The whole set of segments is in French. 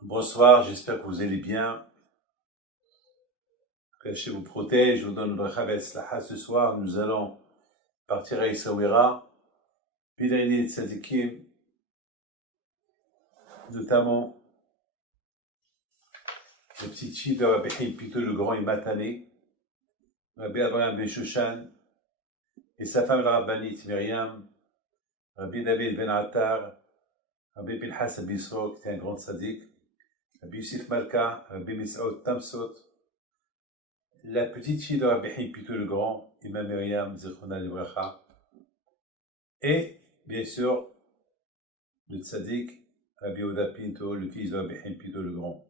Bonsoir, j'espère que vous allez bien. Que Hachem vous protège, je vous donne le bracha v'etzlacha. Ce soir, nous allons partir à Essaouira, pèleriner de Tzadikim, notamment la petite fille de Rabbi Chaim Pito le Grand et Matané, Rabbi Abraham Ben Shoshan, et sa femme la rabbinite Myriam, Rabbi David Ben Attar, Rabbi Pinchas Abisro, qui était un grand tzaddik, Rabbi Yosef Malka, Rabbi Misaot Tamsot, la petite fille de Rabbi Chaim Pito le Grand, Imam Myriam, Zichronah Livracha, et bien sûr le tzaddik Rabbi Oda Pinto, le fils de Rabbi Chaim Pito le Grand.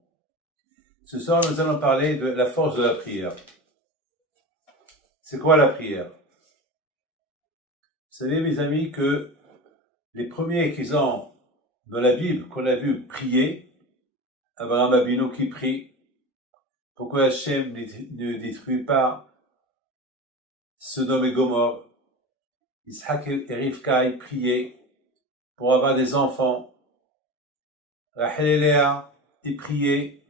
Ce soir, nous allons parler de la force de la prière. C'est quoi la prière? Vous savez, mes amis, que les premiers qu'ils ont dans la Bible, qu'on a vu prier, Abraham Abino qui prie, pourquoi Hachem ne détruit pas Sodome et Gomorrhe? Isaac et Rivka, ils priaient pour avoir des enfants. Rachel et Léa, ils priaient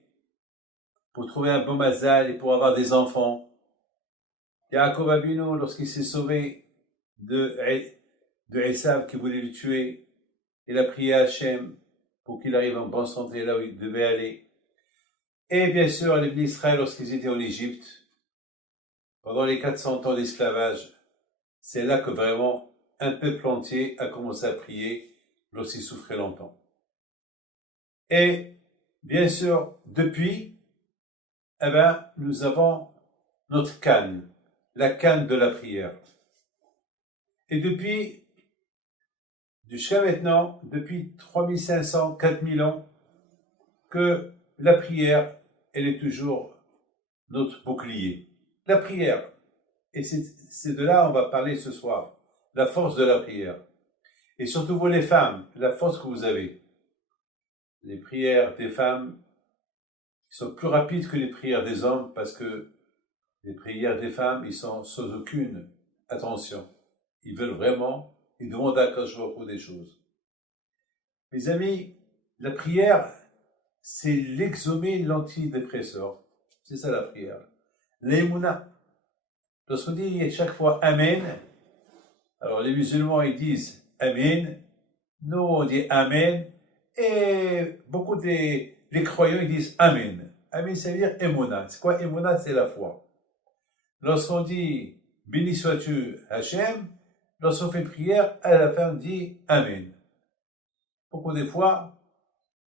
pour trouver un bon mazal et pour avoir des enfants. Yaakov Abino, lorsqu'il s'est sauvé de Esav qui voulait le tuer, il a prié à Hachem pour qu'il arrive en bonne santé là où il devait aller. Et bien sûr, les bénis d'Israël, lorsqu'ils étaient en Égypte, pendant les 400 ans d'esclavage, c'est là que vraiment un peuple entier a commencé à prier lorsqu'il souffrait longtemps. Et bien sûr, depuis, nous avons notre canne, la canne de la prière. Et jusqu'à maintenant, depuis 3500, 4000 ans, que la prière, elle est toujours notre bouclier. La prière. Et c'est de là on va parler ce soir. La force de la prière. Et surtout vous les femmes, la force que vous avez. Les prières des femmes sont plus rapides que les prières des hommes parce que les prières des femmes, ils sont sans aucune attention. Ils veulent vraiment, ils demandent à Akadosh Baruch Hu des choses. Mes amis, la prière, c'est l'exomé l'antidépresseur. C'est ça la prière. L'émouna. Lorsqu'on dit chaque fois Amen, alors les musulmans ils disent Amen, nous on dit Amen, et beaucoup les croyants ils disent Amen. Amen, ça veut dire Emouna. C'est quoi Emouna? C'est la foi. Lorsqu'on dit béni sois-tu Hachem, lorsqu'on fait prière, à la fin on dit Amen. Beaucoup des fois,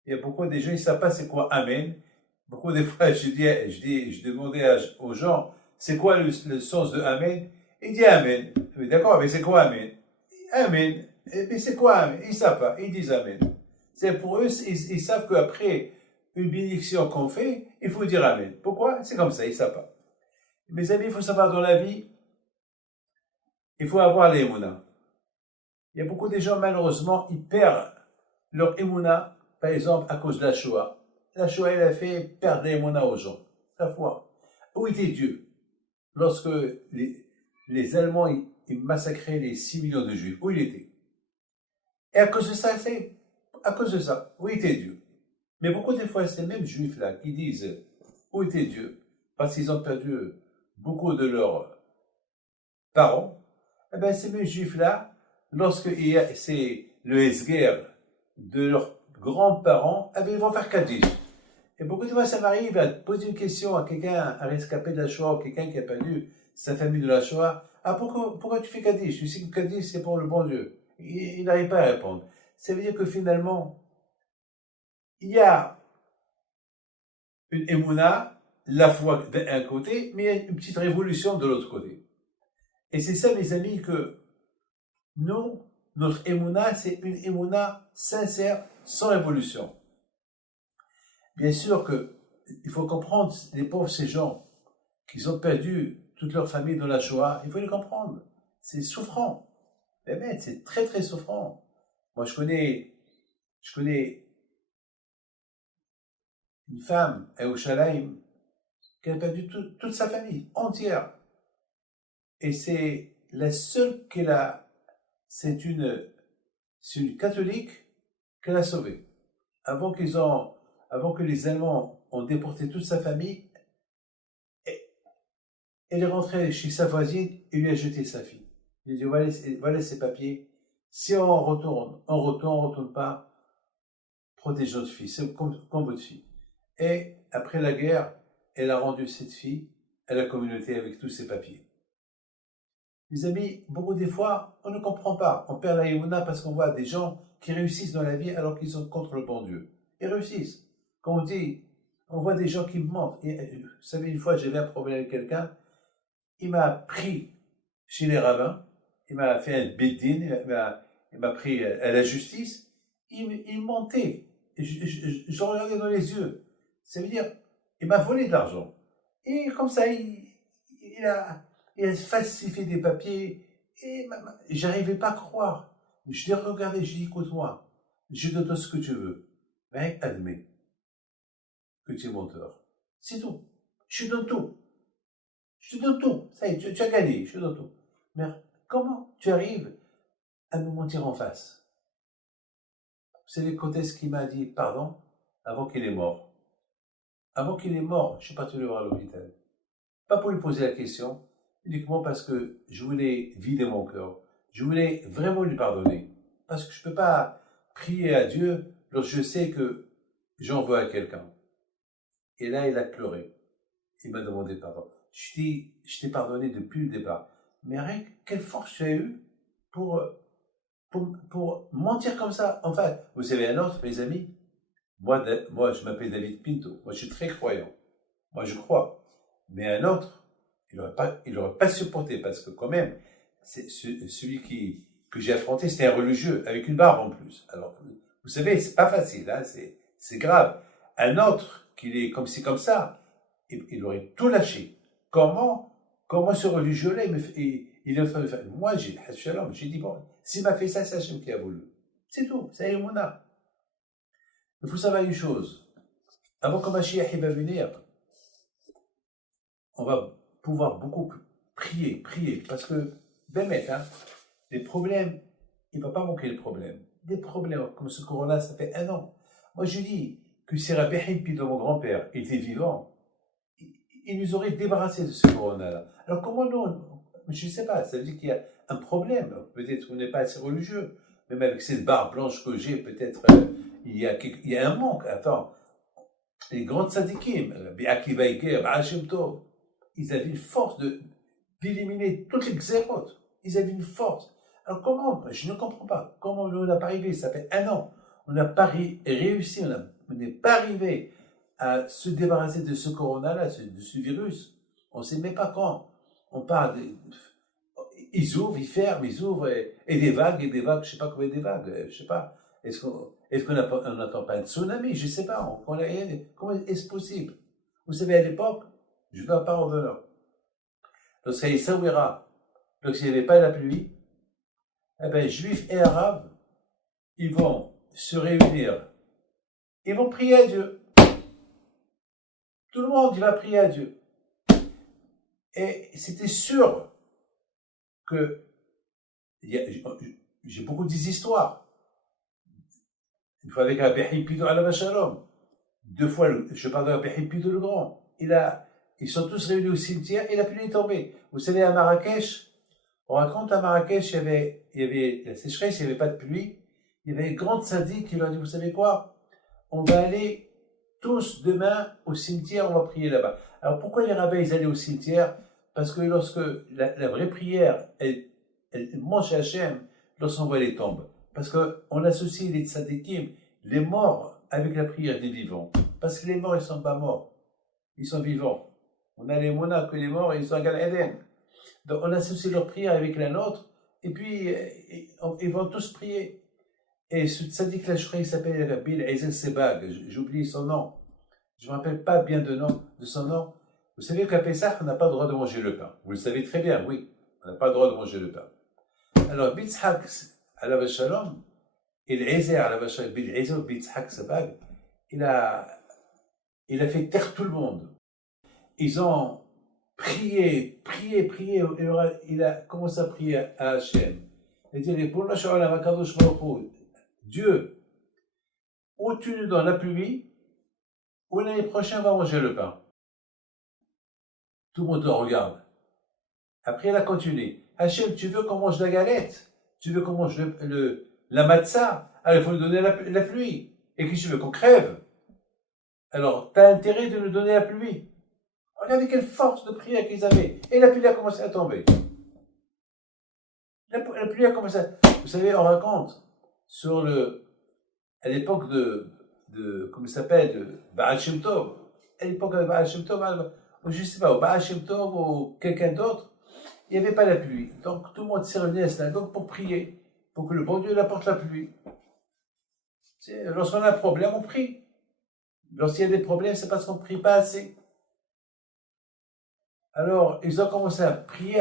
il y a beaucoup de gens, ils ne savent pas c'est quoi Amen. Beaucoup des fois, je demandais aux gens, c'est quoi le sens de Amen? Il dit Amen. Mais d'accord, mais c'est quoi Amen? Amen. Mais c'est quoi Amen? Ils ne savent pas, ils disent Amen. C'est pour eux, ils savent qu'après une bénédiction qu'on fait, il faut dire Amen. Pourquoi? C'est comme ça, ils ne savent pas. Mes amis, il faut savoir dans la vie, il faut avoir l'émouna. Il y a beaucoup de gens, malheureusement, ils perdent leur émouna, par exemple, à cause de la Shoah. La Shoah, elle a fait perdre l'émouna aux gens. La foi. Où était Dieu? Lorsque les Allemands, ils massacraient les 6 millions de Juifs. Où il était? Et à cause de ça, où était Dieu? Mais beaucoup de fois, ces mêmes Juifs-là qui disent où était Dieu? Parce qu'ils ont perdu beaucoup de leurs parents. Eh bien, ces mêmes Juifs-là, lorsque c'est le Esguer de leurs grands-parents, eh bien, ils vont faire Kaddish. Et beaucoup de fois, ça m'arrive à poser une question à quelqu'un, un rescapé de la Shoah, ou quelqu'un qui a perdu sa famille de la Shoah. Ah, pourquoi tu fais Kaddish? Tu sais que Kaddish, c'est pour le bon Dieu. Il n'arrive pas à répondre. Ça veut dire que finalement, il y a une émouna, la foi d'un côté, mais il y a une petite révolution de l'autre côté. Et c'est ça, mes amis, que nous, notre émouna, c'est une émouna sincère, sans révolution. Bien sûr qu'il faut comprendre les pauvres, ces gens qui ont perdu toute leur famille dans la Shoah, il faut les comprendre. C'est souffrant. Mais c'est très très souffrant. Moi, je connais une femme à Yerushalayim qui a perdu toute sa famille entière. Et c'est la seule qu'elle a. C'est une c'est une catholique qu'elle a sauvée. Avant que les Allemands ont déporté toute sa famille, elle est rentrée chez sa voisine et lui a jeté sa fille. Il a dit, voilà ses papiers. Si on retourne, on retourne pas, protégez votre fille, c'est comme votre fille. Et après la guerre, elle a rendu cette fille à la communauté avec tous ses papiers. Les amis, beaucoup des fois, on ne comprend pas. On perd la Yémouna parce qu'on voit des gens qui réussissent dans la vie alors qu'ils sont contre le bon Dieu. Ils réussissent. Comme on dit, on voit des gens qui me mentent. Et, vous savez, une fois, j'avais un problème avec quelqu'un, il m'a pris chez les rabbins, il m'a fait un bed-din, il m'a pris à la justice, il mentait. Je le regardais dans les yeux. Ça veut dire, il m'a volé de l'argent. Et comme ça, il a falsifié des papiers. Et j'arrivais pas à croire. Je l'ai regardé, je lui ai dit, écoute-moi, je te donne ce que tu veux. Mais admets que tu es menteur. C'est tout. Je te donne tout. Je te donne tout. Ça y est, tu as gagné, je te donne tout. Mais comment tu arrives à me mentir en face? C'est l'écotesse qui m'a dit pardon avant qu'il est mort. Avant qu'il est mort, je suis parti le voir à l'hôpital. Pas pour lui poser la question, uniquement parce que je voulais vider mon cœur. Je voulais vraiment lui pardonner. Parce que je ne peux pas prier à Dieu lorsque je sais que j'en veux à quelqu'un. Et là, il a pleuré. Il m'a demandé pardon. Je dis, je t'ai pardonné depuis le départ. Mais rien, quelle force tu as eu pour mentir comme ça. Enfin, vous savez un autre, mes amis, moi je m'appelle David Pinto. Moi, je suis très croyant. Moi, je crois. Mais un autre, il aurait pas supporté parce que quand même, c'est celui que j'ai affronté, c'était un religieux avec une barbe en plus. Alors, vous savez, c'est pas facile, hein, c'est grave. Un autre, qu'il est comme ci, comme ça, il aurait tout lâché. Comment ce religieux-là, il est en train de faire. Moi, j'ai dit, bon, s'il m'a fait ça, c'est Hachem qui a voulu. C'est tout, c'est Aïmouna. Il faut savoir une chose. Avant que Mashiach va venir, on va pouvoir beaucoup prier, parce que, les problèmes, il ne va pas manquer de problèmes. Des problèmes comme ce corona, ça fait 1 an. Moi, je dis que si Rabbi Himpi de mon grand-père était vivant, il nous aurait débarrassé de ce corona-là. Alors comment non? Je ne sais pas, ça veut dire qu'il y a un problème. Peut-être qu'on n'est pas assez religieux. Même avec cette barbe blanche que j'ai, peut-être il y a un manque. Attends, les grands tzadikim, Rabbi Akiva Iker, Ba'ashem Tov, ils avaient une force d'éliminer toutes les xérotes. Ils avaient une force. Alors comment? Je ne comprends pas. Comment on n'a pas arrivé? Ça fait 1 an. On n'a pas réussi, on n'est pas arrivé à se débarrasser de ce corona-là, de ce virus. On ne sait même pas quand. On parle, ils ouvrent, ils ferment, ils ouvrent, et des vagues, je ne sais pas combien des vagues, je ne sais pas. Est-ce qu'on n'attend pas un tsunami? Je ne sais pas. Comment est-ce possible? Vous savez, à l'époque, je ne dois pas revenir. Lorsqu'il y a lorsqu'il n'y avait pas la pluie, eh bien, juifs et arabes, ils vont se réunir. Ils vont prier à Dieu. Tout le monde, il va prier à Dieu. Et c'était sûr que j'ai beaucoup d'histoires. Une fois avec Rabbi Hippido Alav Shalom. 2 fois, je parle de Rabbi Hippido le Grand. Ils sont tous réunis au cimetière et la pluie est tombée. Vous savez, à Marrakech, on raconte à Marrakech, il y avait la sécheresse, il n'y avait pas de pluie. Il y avait une grande sadique qui leur dit, vous savez quoi? On va aller tous demain au cimetière, on va prier là-bas. Alors pourquoi les rabbins ils allaient au cimetière? Parce que lorsque la vraie prière, elle mange Hachem, lorsqu'on voit les tombes. Parce qu'on associe les tzadikim, les morts, avec la prière des vivants. Parce que les morts, ils ne sont pas morts. Ils sont vivants. On a les monas que les morts, ils sont à Gan Eden. Donc on associe leur prière avec la nôtre, et puis ils vont tous prier. Et ce tzaddik là, je crois qu'il s'appelle Rabbi Ezel Sebag, j'ai oublié son nom. Je ne me rappelle pas bien de son nom. Vous savez qu'à Pessah, on n'a pas le droit de manger le pain. Vous le savez très bien, oui. On n'a pas le droit de manger le pain. Alors, Bitzhak Alav Shalom, et l'Ezer Alav Shalom, Bitzhak Sebag, il a fait taire tout le monde. Ils ont prié. Il a commencé à prier à Hachem. Et dire, pour la Sha'ala, Makadosh Baruch Hu, Dieu, ou tu nous donnes la pluie, ou l'année prochaine, on va manger le pain. Tout le monde le regarde. Après, elle a continué. Hachem, tu veux qu'on mange la galette? Tu veux qu'on mange la matzah? Alors, il faut nous donner la pluie. Et que tu veux qu'on crève? Alors, tu as intérêt de nous donner la pluie. Regardez quelle force de prière qu'ils avaient. Et la pluie a commencé à tomber. La pluie a commencé à... Vous savez, on raconte à l'époque comment ça s'appelle, de Baal Shem Tov. À l'époque de Baal Shem Tov, ou je ne sais pas, ou Baal Shem Tov ou quelqu'un d'autre, il n'y avait pas la pluie. Donc tout le monde s'est réuni à la synagogue pour prier, pour que le bon Dieu apporte la pluie. Lorsqu'on a un problème, on prie. Lorsqu'il y a des problèmes, c'est parce qu'on ne prie pas assez. Alors, ils ont commencé à prier,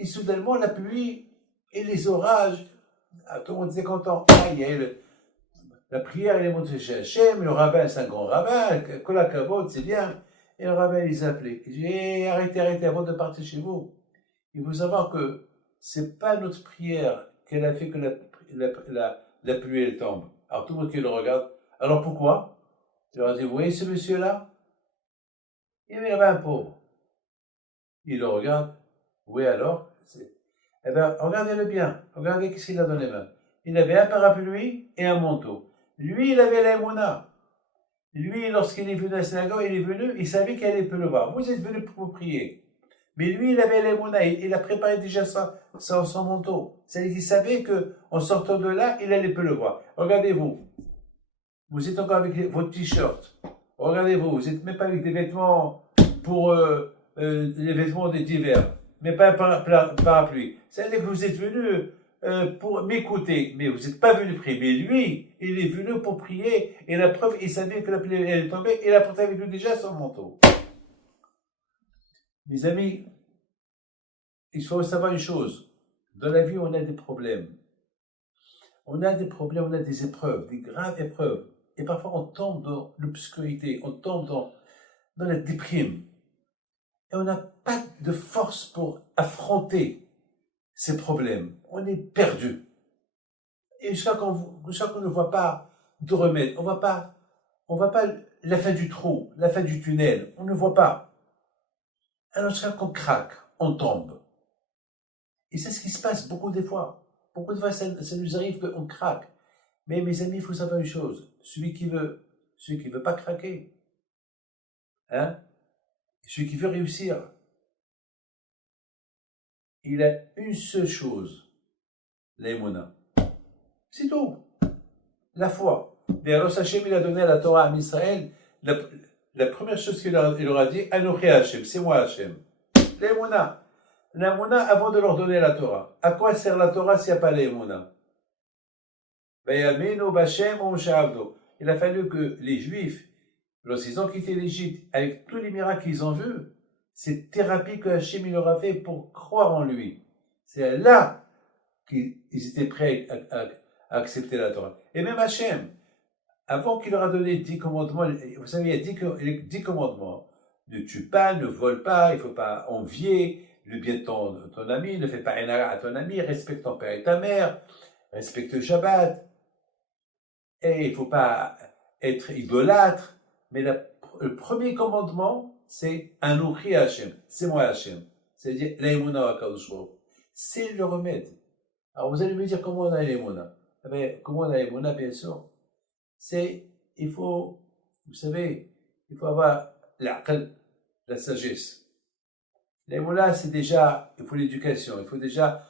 et soudainement, la pluie et les orages, tout le monde était content. La prière, elle est montée chez Hachem, le rabbin, c'est un grand rabbin, Kol HaKavod, c'est bien. Et le rabbin, il les appelait. Il dit, hey, arrêtez, avant de partir chez vous. Il faut savoir que c'est pas notre prière qu'elle a fait que la pluie, elle tombe. Alors, tout le monde qui le regarde. Alors, pourquoi? Il leur a dit, vous voyez ce monsieur-là? Il y avait un pauvre. Il le regarde. Oui, alors? Eh bien, regardez-le bien. Regardez qu'est-ce qu'il a dans les mains. Il avait un parapluie et un manteau. Lui, il avait l'aïmouna. Lui, lorsqu'il est venu à la synagogue, il savait qu'il allait pleuvoir. Vous êtes venu pour prier. Mais lui, il avait l'aïmouna. Il a préparé déjà son manteau. C'est-à-dire qu'il savait qu'en sortant de là, il allait pleuvoir. Regardez-vous. Vous êtes encore avec votre t-shirt. Regardez-vous. Vous n'êtes même pas avec des vêtements pour les vêtements d'hiver. Mais pas un parapluie. C'est-à-dire que vous êtes venu pour m'écouter, mais vous n'êtes pas venu prier. Mais lui, il est venu pour prier, et la preuve, il savait que la pluie est tombée, et il a porté avec lui déjà son manteau. Mes amis, il faut savoir une chose. Dans la vie, on a des problèmes. On a des problèmes, on a des épreuves, des graves épreuves. Et parfois, on tombe dans l'obscurité, on tombe dans la déprime. Et on n'a pas de force pour affronter ces problèmes. On est perdu. Et jusqu'à qu'on ne voit pas de remède, on voit pas la fin du trou, la fin du tunnel, on ne voit pas. Alors jusqu'à qu'on craque, on tombe. Et c'est ce qui se passe beaucoup de fois. Beaucoup de fois, ça nous arrive qu'on craque. Mais mes amis, il faut savoir une chose. Celui qui veut pas craquer, celui qui veut réussir, il a une seule chose, l'aïmouna. C'est tout. La foi. Et alors Hachem, il a donné la Torah à Israël. La première chose qu'il leur a dit, Anochi Hachem, c'est moi Hachem. L'aïmouna. L'aïmouna avant de leur donner la Torah. À quoi sert la Torah s'il n'y a pas l'aïmouna? Il a fallu que les Juifs, lorsqu'ils ont quitté l'Égypte, avec tous les miracles qu'ils ont vus, cette thérapie que Hachem il leur a fait pour croire en lui. C'est là qu'ils étaient prêts à accepter la Torah. Et même Hachem, avant qu'il leur a donné 10 commandements, vous savez, il y a 10 commandements. Ne tue pas, ne vole pas, il ne faut pas envier le bien de ton ami, ne fais pas un à ton ami, respecte ton père et ta mère, respecte le Shabbat. Et il ne faut pas être idolâtre. Mais le premier commandement, c'est Anochi Hachem, c'est moi Hachem. C'est-à-dire, l'aïmouna wa kadosh baruch. C'est le remède. Alors vous allez me dire comment on a l'aïmouna. Comment on a l'aïmouna, bien sûr. Il faut, vous savez, il faut avoir la sagesse. L'aïmouna, c'est déjà, il faut l'éducation. Il faut déjà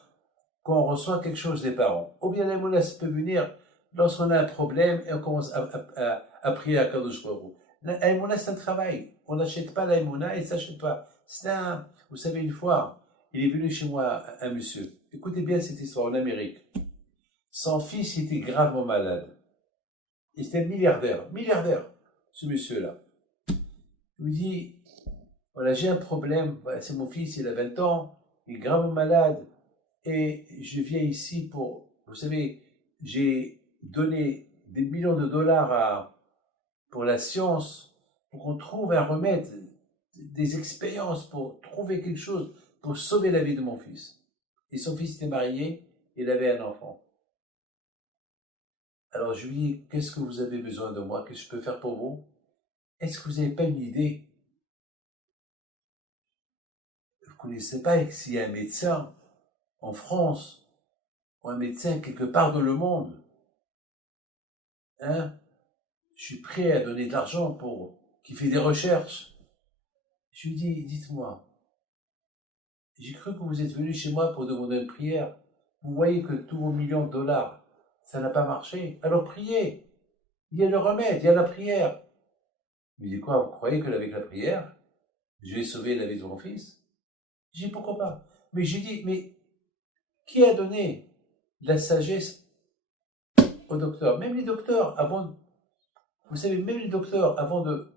qu'on reçoit quelque chose des parents. Ou bien l'aïmouna, ça peut venir lorsqu'on a un problème et on commence à prier à Kadosh Baruch. L'aïmouna, c'est un travail. On n'achète pas l'aïmouna et ne s'achète pas. Vous savez, une fois, il est venu chez moi un monsieur. Écoutez bien cette histoire en Amérique. Son fils était gravement malade. Il était milliardaire, ce monsieur-là. Il me dit, voilà, j'ai un problème, voilà, c'est mon fils, il a 20 ans, il est gravement malade, et je viens ici pour, vous savez, j'ai donné des millions de dollars pour la science, pour qu'on trouve un remède, des expériences, pour trouver quelque chose, pour sauver la vie de mon fils. Et son fils était marié, il avait un enfant. Alors je lui dis, qu'est-ce que vous avez besoin de moi? Qu'est-ce que je peux faire pour vous? Est-ce que vous n'avez pas une idée? Vous ne connaissez pas s'il y a un médecin en France, ou un médecin quelque part dans le monde, hein? Je suis prêt à donner de l'argent pour qui fait des recherches. Je lui dis, dites-moi, j'ai cru que vous êtes venu chez moi pour demander une prière. Vous voyez que tous vos millions de dollars, ça n'a pas marché. Alors priez. Il y a le remède, il y a la prière. Il me dit quoi, vous croyez que avec la prière, je vais sauver la vie de mon fils? J'ai dit pourquoi pas. Mais j'ai dit, mais qui a donné la sagesse aux docteurs? Même les docteurs, vous savez, même les docteurs, avant de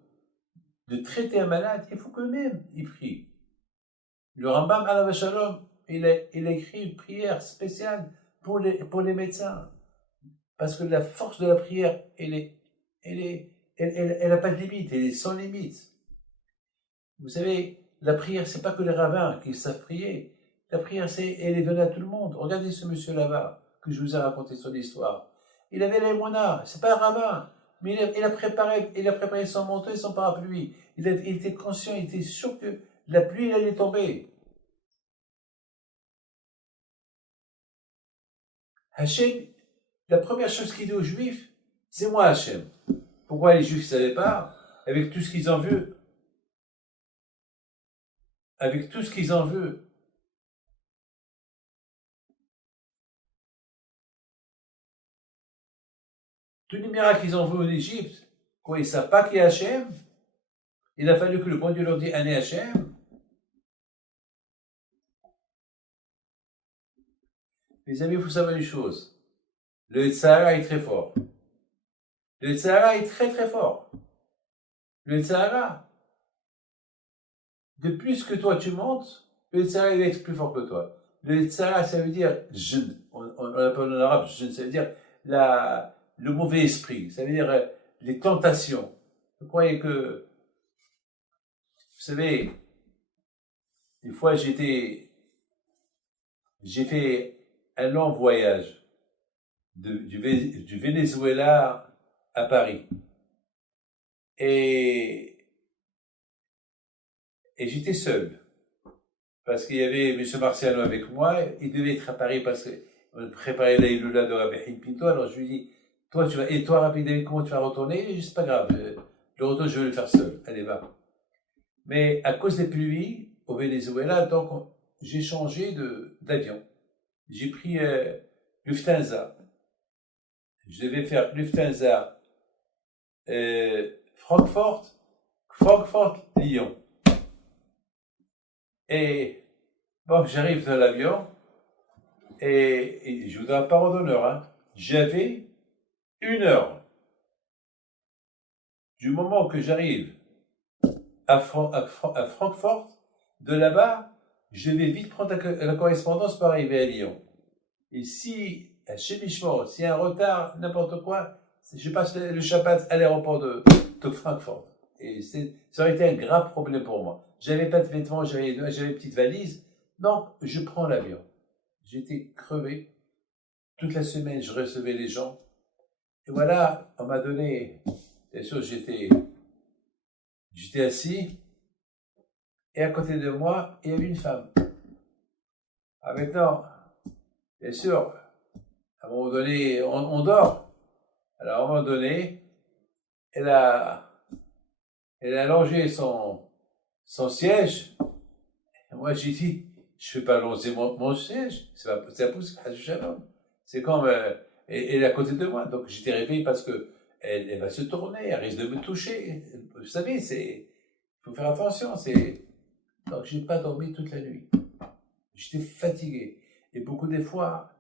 traiter un malade, il faut qu'eux-mêmes ils prient. Le Rambam Alav Shalom, il a écrit une prière spéciale pour les médecins. Parce que la force de la prière, elle n'a pas de limite, elle est sans limite. Vous savez, la prière, c'est pas que les rabbins qui savent prier. La prière, elle est donnée à tout le monde. Regardez ce monsieur là-bas, que je vous ai raconté son histoire. Il avait l'aïmouna, c'est pas un rabbin, mais il a préparé son manteau et son parapluie. Il était conscient, il était sûr que la pluie, elle allait tomber. Hachem, la première chose qu'il dit aux Juifs, c'est moi Hachem. Pourquoi les Juifs ne savaient pas? Avec tout ce qu'ils en veulent. Avec tout ce qu'ils en veulent. Tous les miracles qu'ils ont vus en Égypte, quand ils ne savent pas qui est Hachem, il a fallu que le bon Dieu leur dise Ané Hachem. Mes amis, il faut savoir une chose. Le Tzahara est très fort. Le Tzahara est très très fort. Le Tzahara, de plus que toi tu montes, le Tzahara va être plus fort que toi. Le Tzahara, ça veut dire jinn. On appelle en arabe jinn, ça veut dire le mauvais esprit. Ça veut dire les tentations. Vous croyez que, vous savez, une fois j'ai fait un long voyage du Venezuela à Paris. Et j'étais seul. Parce qu'il y avait M. Marciano avec moi. Il devait être à Paris parce qu'on préparait l'Aïloula de Rabbi Pinto. Alors je lui dis, toi, Rabbi David, comment tu vas retourner? C'est pas grave. Le retour, je vais le faire seul. Allez, va. Mais à cause des pluies au Venezuela, donc, j'ai changé d'avion. J'ai pris Lufthansa. Je devais faire Lufthansa Francfort, Lyon. Et bon, j'arrive dans l'avion et je vous donne la parole d'honneur. Hein. J'avais 1 heure du moment que j'arrive à Francfort. De là-bas, je vais vite prendre la correspondance pour arriver à Lyon. Et si, chez Michemont, s'il y a un retard, n'importe quoi, je passe le Shabbat à l'aéroport de Francfort. Et ça aurait été un grave problème pour moi. J'avais pas de vêtements, j'avais une petite valise. Donc, je prends l'avion. J'étais crevé. Toute la semaine, je recevais les gens. Et voilà, on m'a donné, bien sûr, j'étais assis. Et à côté de moi, il y avait une femme. Ah, maintenant, bien sûr, à un moment donné, on dort. Alors, à un moment donné, elle a allongé son siège. Et moi, j'ai dit, je ne fais pas allonger mon siège. C'est impossible. C'est comme, elle est à côté de moi. Donc, j'étais réveillé parce que elle va se tourner, elle risque de me toucher. Vous savez, il faut faire attention. Donc, je n'ai pas dormi toute la nuit. J'étais fatigué. Et beaucoup des fois,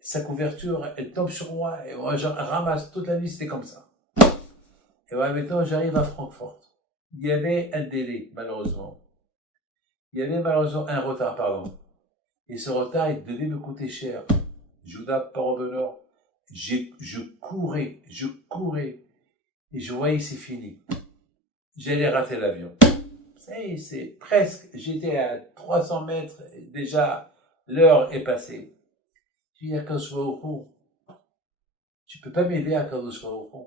sa couverture, elle tombe sur moi et moi, je ramasse toute la nuit, c'était comme ça. Et voilà, maintenant, j'arrive à Francfort. Il y avait un délai, malheureusement. Il y avait malheureusement un retard, pardon. Et ce retard, il devait me coûter cher. Je vous donne parole d'honneur. Je courais. Et je voyais que c'est fini. J'allais rater l'avion. C'est presque, j'étais à 300 mètres déjà l'heure est passée. Je dis à Kadosh Baruch Hu, tu peux pas m'aider à Kadosh Baruch Hu.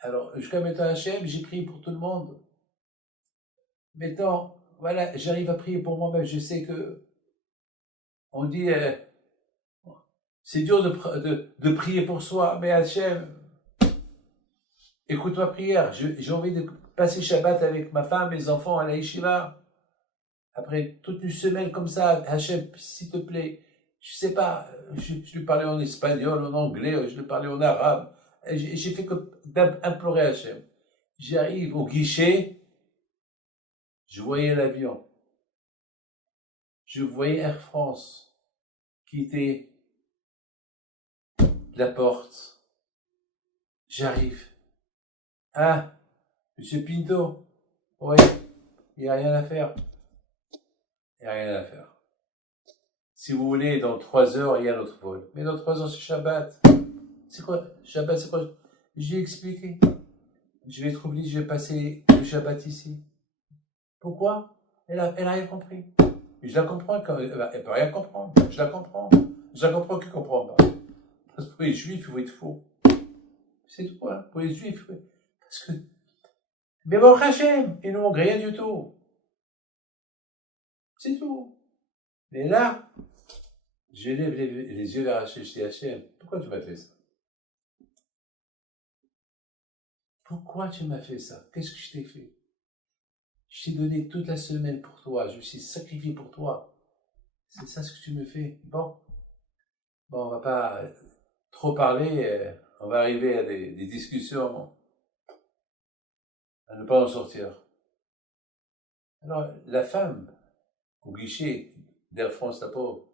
Alors, jusqu'à maintenant, Hachem, j'ai prié pour tout le monde. Maintenant, voilà, j'arrive à prier pour moi-même. Je sais que, on dit, c'est dur de prier pour soi, mais Hachem, écoute ma prière. J'ai envie de passer Shabbat avec ma femme, mes enfants à la yeshiva. Après toute une semaine comme ça, Hachem, s'il te plaît, je sais pas, je lui parlais en espagnol, en anglais, je lui parlais en arabe. J'ai fait que d'implorer Hachem. J'arrive au guichet, je voyais l'avion. Je voyais Air France quitter la porte. J'arrive. Ah, Monsieur Pinto. Oui, il n'y a rien à faire. Il n'y a rien à faire. Si vous voulez, dans 3 heures, il y a notre vol. Mais dans 3 heures, c'est Shabbat. C'est quoi Shabbat, c'est quoi? Je lui ai expliqué. Je vais être obligé de passer le Shabbat ici. Pourquoi? Elle a rien compris. Je la comprends quand elle peut rien comprendre. Je la comprends. Je la comprends qu'elle comprend pas. Parce que pour les Juifs, il faut être faux. C'est tout, hein. Pour les Juifs, parce que... Mais bon, Hachem, ils n'ont rien du tout. C'est tout. Mais là, je lève les yeux vers Hachem, je dis Hachem, pourquoi tu m'as fait ça? Pourquoi tu m'as fait ça? Qu'est-ce que je t'ai fait? Je t'ai donné toute la semaine pour toi, je me suis sacrifié pour toi. C'est ça ce que tu me fais? Bon, on va pas trop parler, on va arriver à des discussions, à ne pas en sortir. Alors, la femme, au guichet d'Air France, la pauvre,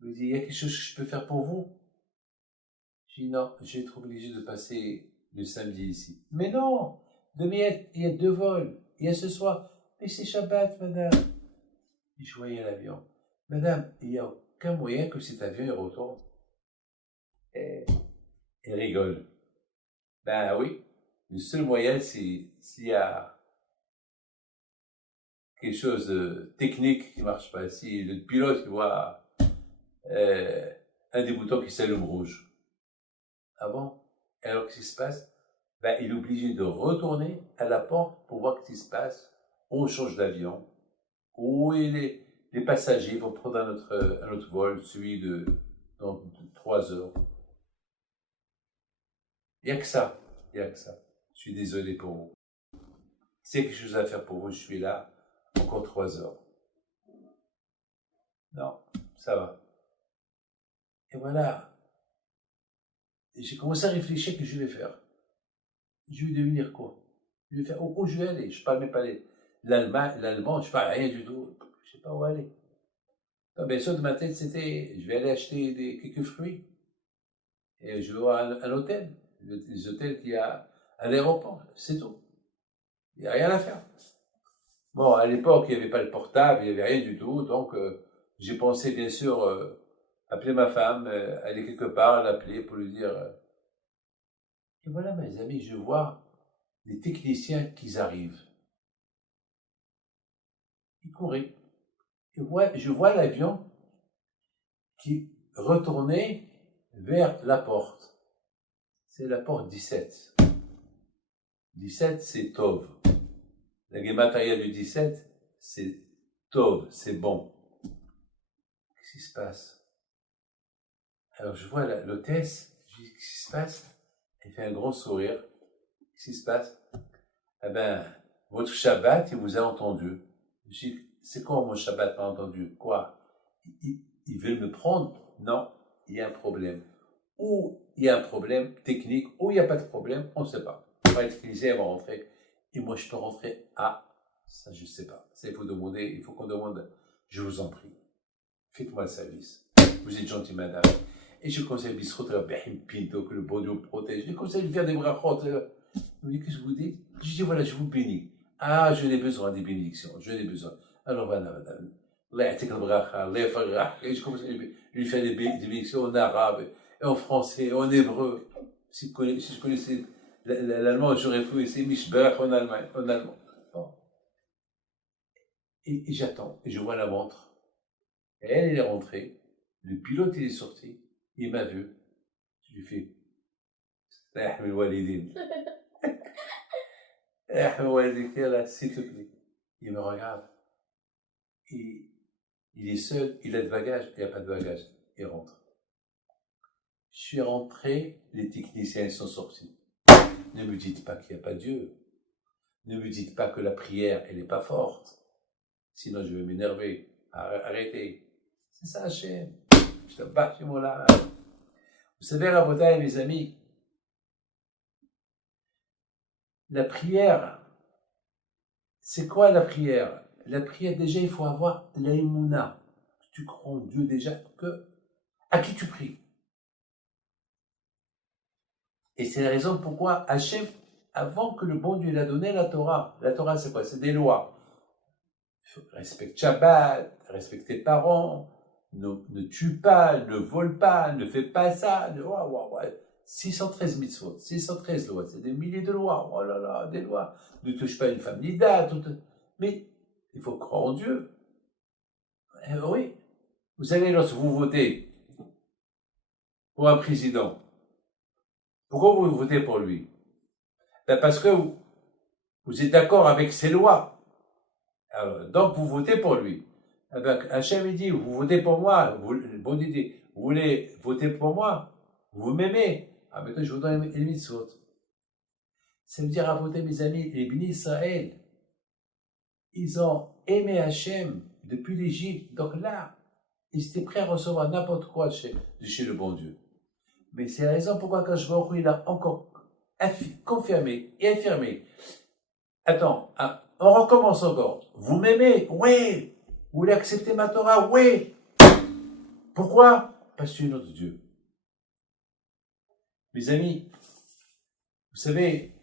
me dit, il y a quelque chose que je peux faire pour vous? Je dis, non, je vais être obligé de passer le samedi ici. Mais non, demain, il y a 2 vols, il y a ce soir. Mais c'est Shabbat, madame. Et je voyais l'avion. Madame, il n'y a aucun moyen que cet avion il retourne. Et elle rigole. Ben oui, le seul moyen, c'est s'il y a quelque chose de technique qui ne marche pas. Si le pilote voit un des boutons qui s'allume rouge. Ah bon? Alors qu'est-ce qui se passe? Ben, il est obligé de retourner à la porte pour voir ce qui se passe. On change d'avion. Ou les passagers vont prendre un autre vol, celui de 3 heures. Il n'y a que ça. Il n'y a que ça. Je suis désolé pour vous. S'il y a quelque chose à faire pour vous, je suis là. Encore 3 heures. Non, ça va. Et voilà. Et j'ai commencé à réfléchir à ce que je vais faire. Je vais devenir quoi? Je vais faire où je vais aller. Je ne parle même pas l'allemand, je ne parle rien du tout. Je ne sais pas où aller. Non, bien sûr, de ma tête, c'était je vais aller acheter quelques fruits. Et je vais voir un hôtel. Les hôtels qu'il y a à l'aéroport. C'est tout. Il n'y a rien à faire. Bon, à l'époque, il n'y avait pas le portable, il n'y avait rien du tout. Donc, j'ai pensé, bien sûr, appeler ma femme, aller quelque part, l'appeler pour lui dire. Et voilà, mes amis, je vois les techniciens qui arrivent. Ils couraient. Je vois l'avion qui retournait vers la porte. C'est la porte 17. 17, c'est Tov. La guémataria du 17, c'est Tov, c'est bon. Qu'est-ce qui se passe? Alors je vois l'hôtesse, je dis, qu'est-ce qui se passe? Elle fait un grand sourire. Qu'est-ce qui se passe? Eh ben, votre Shabbat, il vous a entendu. Je dis, c'est quoi mon Shabbat m'a entendu? Quoi? Ils veulent me prendre? Non, il y a un problème. Ou il y a un problème technique, ou il n'y a pas de problème, on ne sait pas. On va être technicien, on va rentrer. Et moi, je peux rentrer. Ah, ça, je ne sais pas. Ça, il faut demander, il faut qu'on demande. Je vous en prie, faites-moi le service. Vous êtes gentil, madame. Et je conseille Bisrot, Pinto, que le bon Dieu me protège. Je conseille de faire des brachot. Vous dites, qu'est-ce que vous dites? Je dis, voilà, je vous bénis. Ah, je n'ai besoin des bénédictions, je n'ai besoin. Alors, voilà, madame. Et je commence à lui faire des bénédictions en arabe, et en français, en hébreu. Si je connaissais l'allemand, j'aurais fait essayer Mishberach en allemand. Bon. Et j'attends, et je vois la montre. Et elle est rentrée. Le pilote, il est sorti, il m'a vu. Je lui fais, Allah yahmi al-walidin. Allah yahmi al-walidin, yallah, s'il te plaît. Il me regarde. Il est seul, il a de bagages, il n'y a pas de bagages. Il rentre. Je suis rentré, les techniciens sont sortis. Ne me dites pas qu'il n'y a pas Dieu. Ne me dites pas que la prière, elle n'est pas forte. Sinon, je vais m'énerver. Arrêtez. C'est ça, Hachem. Je te bats chez mon là. Vous savez, Rabotai, mes amis, la prière, c'est quoi la prière? La prière, déjà, il faut avoir l'aïmouna. Tu crois en Dieu déjà, à qui tu pries. Et c'est la raison pourquoi Hachem, avant que le bon Dieu l'a donné la Torah c'est quoi? C'est des lois. Respecte Shabbat, respecte tes parents, ne tue pas, ne vole pas, ne fais pas ça. 613 mitzvot, 613 lois, c'est des milliers de lois. Oh là là, des lois. Ne touche pas une femme nida. Mais il faut croire en Dieu. Oui. Vous savez, lorsque vous votez pour un président, pourquoi vous votez pour lui? Parce que vous êtes d'accord avec ses lois. Alors, donc, vous votez pour lui. Hachem dit, vous votez pour moi. Bon Dieu dit, vous voulez voter pour moi? Vous m'aimez? Maintenant, je vous donne les mitzvot. Ça veut dire, à voter, mes amis, les bénis Israël, ils ont aimé Hachem depuis l'Égypte. Donc là, ils étaient prêts à recevoir n'importe quoi de chez le bon Dieu. Mais c'est la raison pourquoi quand je vois il a encore confirmé et affirmé. Attends, on recommence encore. Vous m'aimez? Oui. Vous voulez accepter ma Torah? Oui. Pourquoi? Parce que tu es notre Dieu. Mes amis, vous savez,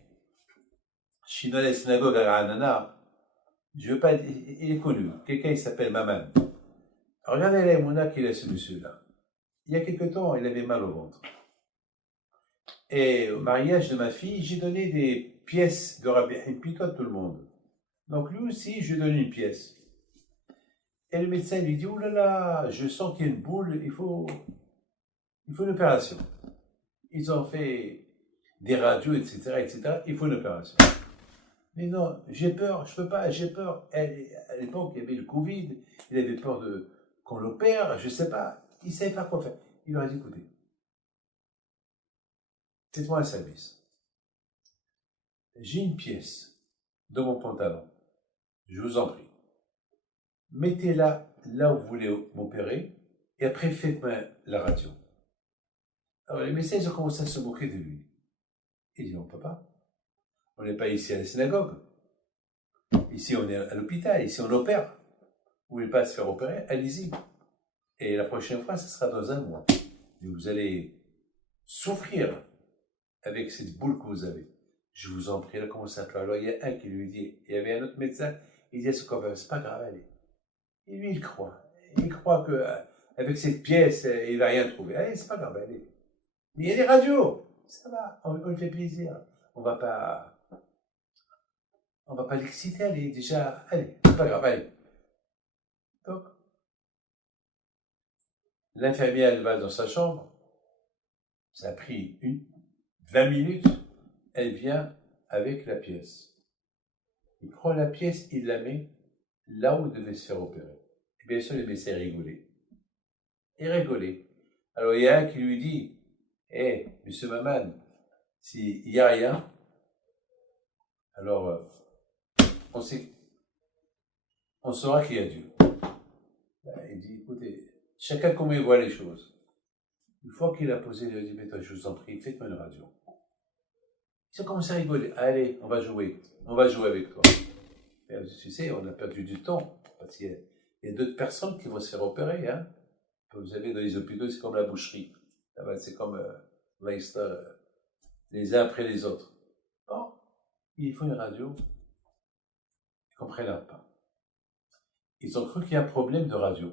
je suis dans la synagogue à Ranana, je veux pas, il est connu, quelqu'un il s'appelle Maman. Regardez l'aïmouna qu'il a ce monsieur-là. Il y a quelque temps, il avait mal au ventre. Et au mariage de ma fille, j'ai donné des pièces de Rabbi Himpito à tout le monde. Donc lui aussi, je lui donne une pièce. Et le médecin lui dit, oh là là, je sens qu'il y a une boule, il faut une opération. Ils ont fait des radios, etc. Il faut une opération. Mais non, j'ai peur, je peux pas, j'ai peur. À l'époque, il y avait le Covid, il avait peur qu'on l'opère, je sais pas. Il ne savait pas quoi faire. Il leur a dit, écoutez, faites-moi un service. J'ai une pièce dans mon pantalon. Je vous en prie. Mettez-la là où vous voulez m'opérer, et après faites-moi la radio. Alors les médecins ils ont commencé à se moquer de lui. Il dit, on ne peut pas. On n'est pas ici à la synagogue. Ici on est à l'hôpital, ici on opère. Vous ne voulez pas se faire opérer, allez-y. Et la prochaine fois, ce sera dans un mois. Et vous allez souffrir avec cette boule que vous avez. Je vous en prie, là, comment ça s'appelle? Alors il y a un qui lui dit, il y avait un autre médecin, il dit à ce copain, c'est pas grave, allez. Et lui, il croit. Il croit qu'avec cette pièce, il va rien trouver. Allez, c'est pas grave, allez. Mais il y a des radios. Ça va, on lui fait plaisir. On va pas l'exciter, allez, déjà, allez, c'est pas grave, allez. Donc, l'infirmière, elle va dans sa chambre. Ça a pris 20 minutes. Elle vient avec la pièce. Il prend la pièce, il la met là où il devait se faire opérer. Et bien sûr, les médecins rigolaient. Ils rigolaient. Alors, il y a un qui lui dit, hé, monsieur Maman, s'il n'y a rien, alors on saura qu'il y a Dieu. Il dit, écoutez, chacun comment il voit les choses. Une fois qu'il a posé, il a dit, mais toi, je vous en prie, faites-moi une radio. Ils ont commencé à rigoler. Allez, on va jouer avec toi. Et, tu sais, on a perdu du temps, parce qu'il y a d'autres personnes qui vont se faire opérer. Hein. Vous savez, dans les hôpitaux, c'est comme la boucherie. C'est comme les uns après les autres. Bon, il faut une radio. Ils ne comprennent pas. Ils ont cru qu'il y a un problème de radio.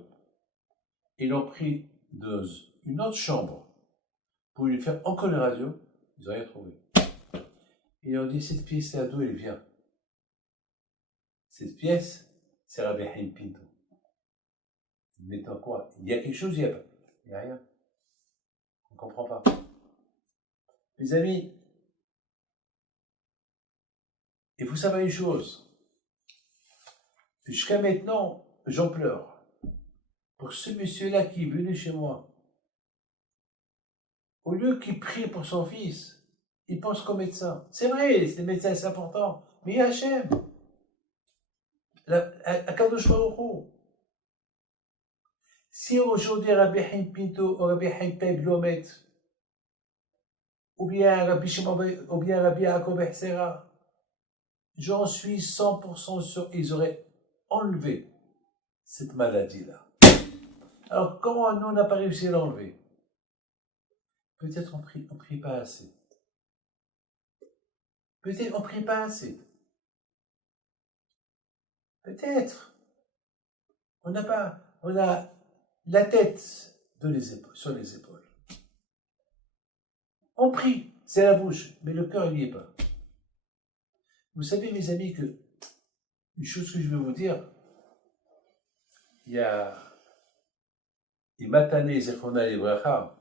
Ils l'ont pris dans une autre chambre pour lui faire encore une radio. Ils n'ont rien trouvé. Ils ont dit, cette pièce, c'est à d'où elle vient? Cette pièce, c'est Rabbi Haim Pinto. Mais dans quoi? Il y a quelque chose, il Il n'y a rien. On ne comprend pas. Mes amis, il faut savoir une chose. Jusqu'à maintenant, j'en pleure. Pour ce monsieur-là qui est venu chez moi, au lieu qu'il prie pour son fils, il pense qu'au médecin. C'est vrai, les médecins, c'est important. Mais il y a Hachem. Akadosh Baruch Hu. Si aujourd'hui Rabbi Haim Pinto ou Rabbi Haim Taib Lomet, ou bien Rabbi Yaakov Hsera, j'en suis 100% sûr, ils auraient enlevé cette maladie-là. Alors, comment nous, on n'a pas réussi à l'enlever? Peut-être on prie pas assez. Peut-être on prie pas assez. Peut-être. On a la tête sur les épaules. On prie, c'est la bouche, mais le cœur, il n'y est pas. Vous savez, mes amis, que une chose que je veux vous dire, il y a Imatane Zechrona Livracha,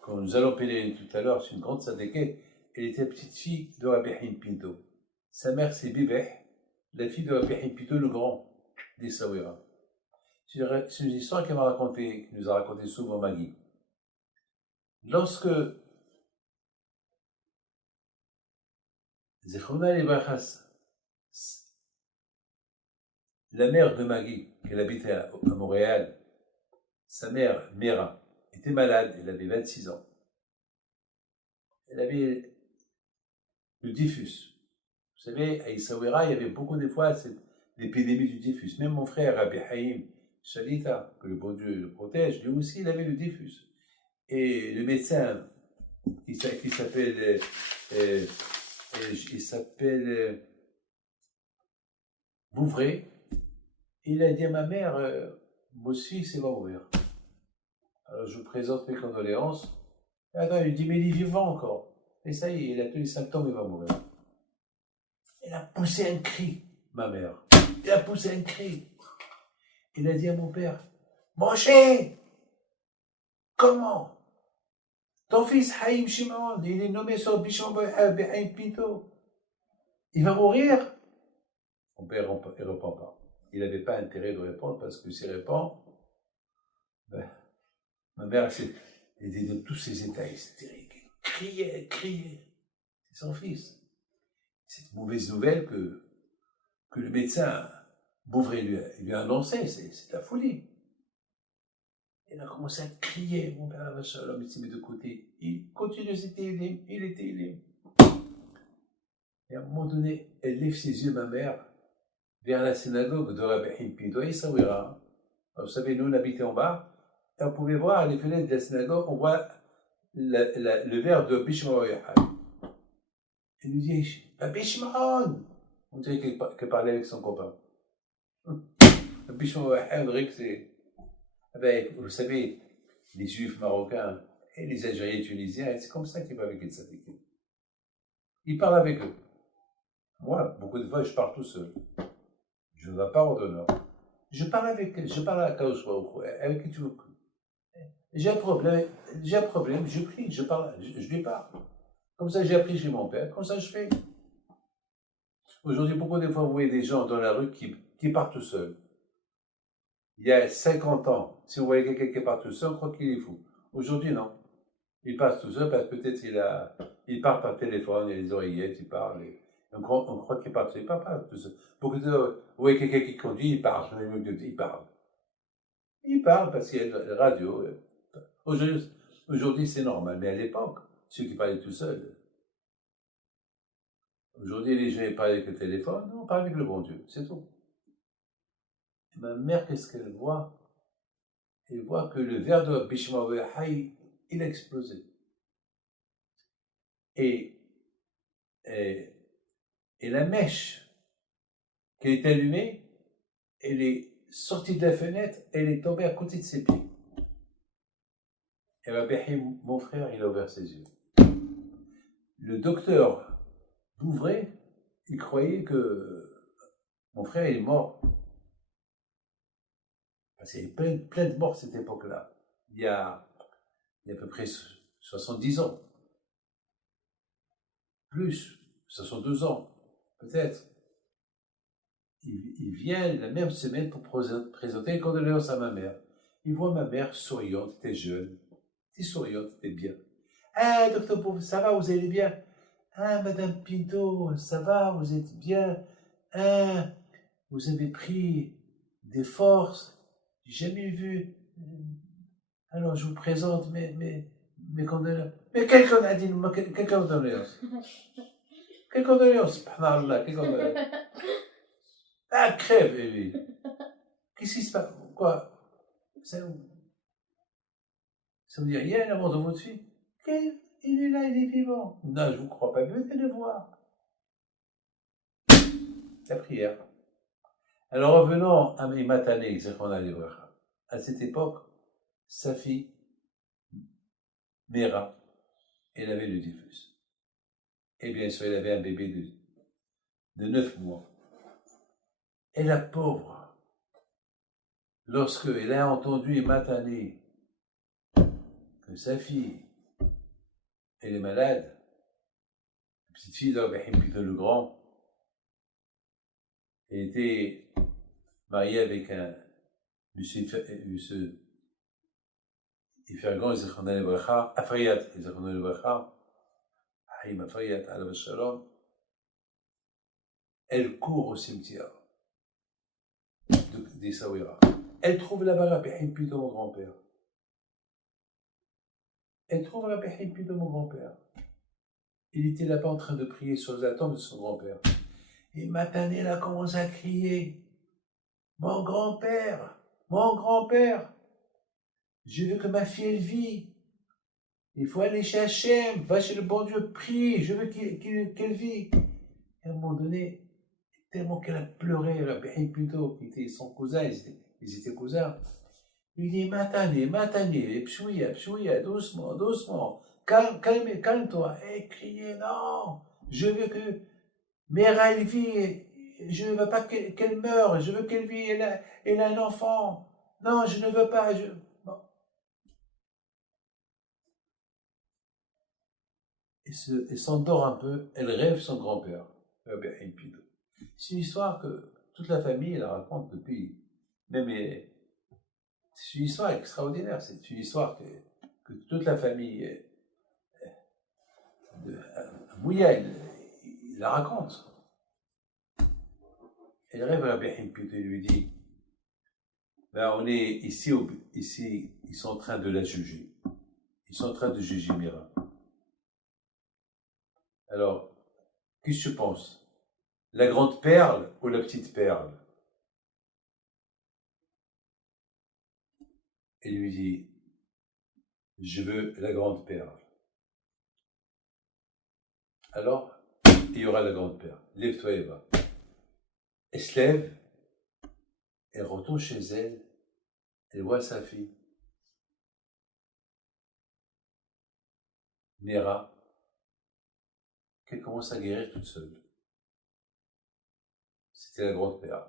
quand nous allons pèleriner tout à l'heure, c'est une grande sadéquette, elle était petite fille de Rabbi Haim Pinto. Sa mère, c'est Bibeh, la fille de Rabbi Haim Pinto, le grand des Sawira. C'est une histoire qu'elle nous a raconté souvent Magui. Lorsque Zechrona Livracha, la mère de Magui, qu'elle habitait à Montréal, sa mère, Mera, était malade, elle avait 26 ans. Elle avait le typhus. Vous savez, à Essaouira, il y avait beaucoup de fois l'épidémie du typhus. Même mon frère, Rabbi Haïm Shalita, que le bon Dieu le protège, lui aussi, il avait le typhus. Et le médecin, il s'appelle Bouvray, il a dit à ma mère, mon fils, il va mourir. Alors je vous présente mes condoléances. Attends, il dit, mais il est vivant encore. Et ça y est, il a tous les symptômes, il va mourir. Elle a poussé un cri, ma mère. Elle a poussé un cri. Il a dit à mon père, Moshe, comment? Ton fils Haïm Shimon, il est nommé sur Bishon Haïm Pinto. Il va mourir? Mon père ne répond pas. Il n'avait pas intérêt de répondre parce que s'il répond, ma mère était dans tous ses états hystériques. Elle criait. C'est son fils. Cette mauvaise nouvelle que le médecin Bouvray lui a annoncé, c'est la folie. Il a commencé à crier, mon père Shalom, il s'est mis de côté. Il continue, il était illim. Et à un moment donné, elle lève ses yeux, ma mère, vers la synagogue de Rabbi Haim Pinto et Essaouira. Vous savez, nous, on habitait en bas, et on pouvait voir les fenêtres de la synagogue, on voit le verre de Bishmon Yochai. Il lui dit, Bishmon! On dirait qu'elle parlait avec son copain. Bishmon Yochai, on dirait que c'est. Vous savez, les juifs marocains et les Algériens tunisiens, c'est comme ça qu'ils parlent avec les tzadikim. Ils parlent avec eux. Moi, beaucoup de fois, je parle tout seul. Je ne vais pas en donneur. Je parle à Kadosh Baruch Hu, avec qui tu veux. J'ai un problème, je prie, je lui parle. Comme ça, j'ai appris chez mon père, comme ça je fais. Aujourd'hui, beaucoup de fois, vous voyez des gens dans la rue qui partent tout seuls. Il y a 50 ans, si vous voyez quelqu'un qui part tout seul, on croit qu'il est fou. Aujourd'hui, non. Il passe tout seul parce que peut-être il part par téléphone, il a les oreillettes, il parle. On croit qu'il part tout seul. Il part pas tout seul. Beaucoup de fois, vous voyez quelqu'un qui conduit, il parle. Il parle. Il parle parce qu'il y a la radio. Aujourd'hui, c'est normal, mais à l'époque, ceux qui parlaient tout seuls. Aujourd'hui, les gens ils parlent avec le téléphone, on parle avec le bon Dieu, c'est tout. Et ma mère, qu'est-ce qu'elle voit? Elle voit que le verre de Bishma Yochai, il a explosé. Et la mèche qui est allumée, elle est sortie de la fenêtre, elle est tombée à côté de ses pieds. Et Rabbi Haim, mon frère, il a ouvert ses yeux. Le docteur Bouvray, il croyait que mon frère est mort. Parce qu'il y avait plein de morts à cette époque-là. il y a à peu près 70 ans, plus, 62 ans, peut-être. Il vient la même semaine pour présenter les condoléances à ma mère. Il voit ma mère souriante, était jeune, était souriante, était bien. Ah, docteur Bouf, ça va, vous allez bien? Ah, madame Pinto, ça va, vous êtes bien? Ah, vous avez pris des forces, j'ai jamais vu. Alors, je vous présente mes condoléances. Mais quelle condoléances? Quelle condoléances? Subhanallah, quelle condoléances? Ah, crève, lui. Qu'est-ce qui se passe? Quoi? Ça vous dit rien, la mort de votre fille? Il est là, il est vivant. Non, je ne vous crois pas, venez le voir. La prière. Alors revenons à mes matanées, à cette époque, sa fille, Mera, elle avait le typhus. Et bien sûr, elle avait un bébé de 9 mois. Et la pauvre, lorsque elle a entendu matané que sa fille, elle est malade, la petite fille d'Abraham plutôt le grand, elle était mariée avec un monsieur Ifergan, Zechron Lebracha, Afriat, Zechron Lebracha, Haïm Afriat, Alav Shalom. Elle court au cimetière des Sawira. Elle trouve là-bas Rabbi Himpito, mon grand-père. Elle trouve Rabbi Himpito, mon grand-père. Il était là-bas en train de prier sur la tombe de son grand-père. Et Matané, elle a commencé à crier. Mon grand-père, je veux que ma fille, elle vit. Il faut aller chez Hachem, va chez le bon Dieu, prie, je veux qu'elle vit. Et à un moment donné, tellement qu'elle a pleuré, Rabbi Himpito, qui était son cousin, ils étaient cousins. Il dit, Matané, pshouya, doucement, calme-toi. Et criez, non, je veux que Mera, elle vit, je ne veux pas qu'elle meure, je veux qu'elle vit, elle a un enfant. Non, je ne veux pas, Bon. Elle s'endort un peu, elle rêve son grand-père, Rabbi Himpito. C'est une histoire que toute la famille la raconte depuis, même c'est une histoire extraordinaire, c'est une histoire que toute la famille de Mouya, il la raconte. Et le rêve Rabbi Himpito lui dit, ben on est ici, ils sont en train de la juger. Ils sont en train de juger Mira. Alors, qu'est-ce que tu penses? La grande perle ou la petite perle? Il lui dit, je veux la grande perle. Alors, il y aura la grande perle. Lève-toi et va. Elle se lève, elle retourne chez elle, elle voit sa fille, Mira, qu'elle commence à guérir toute seule. C'était la grande perle.